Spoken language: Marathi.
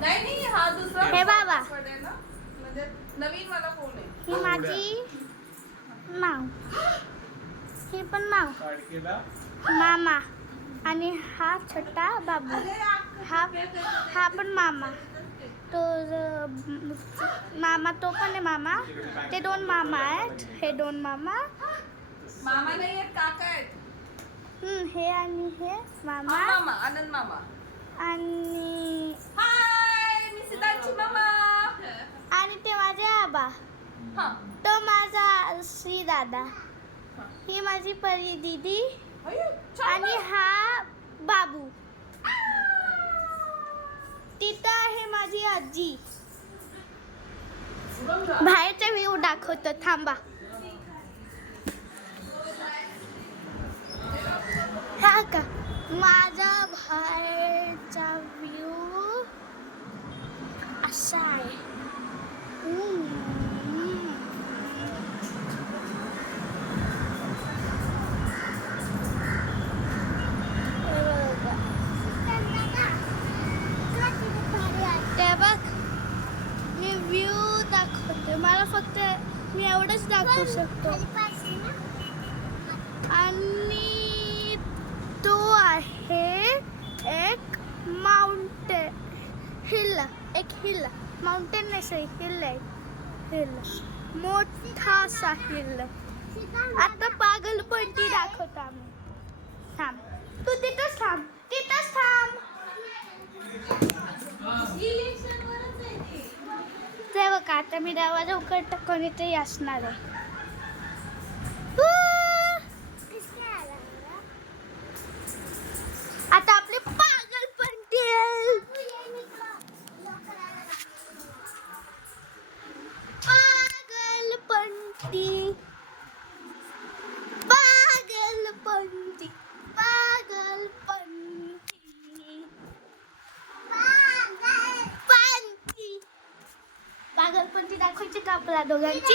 नाही हा दुसरा हे बाबा म्हणजे नवीन वाला फोन आहे. ही माझी माव, ही पण माव, मामा आणि हा छोटा बाबू, हा पण मामा, तो मामा तो पण आहे मामा. ते दोन मामा आहेत, हे दोन मामा. मामा नाही आहेत, काका आहेत. हे आणि हे मामा, मामा आनंद मामा आणि हाय मी सिद्धांची मामा. आणि ते माझे आबा, तो माझा श्री दादा, ही माझी परी दीदी आणि हा बाबू. तिथं आहे माझी आजी. बाहेरचा व्ह्यू दाखवतो थांबा. हा का माझा बाहेरचा व्ह्यू असा आहे. ते बघ मी व्ह्यू दाखवते. मला फक्त मी एवढंच दाखवू शकतो. आणि तो आहे एक माउंटेन हिल, एक हिल, माउंटेन नाही सॉरी हिल आहे, हिल मोठासा हिल. आता पागलपंटी दाखवतो आम्ही. थांब तू तिथंच थांब, तिथंच थांब. ते बघा आता मी दरवाजा उघडता कोणीतरी असणार आहे. आता आपली पागलपंटी पागलपंटी पागलपंटी पागलपंटी पागलपंटी दाखवायची का आपल्या दोघांची?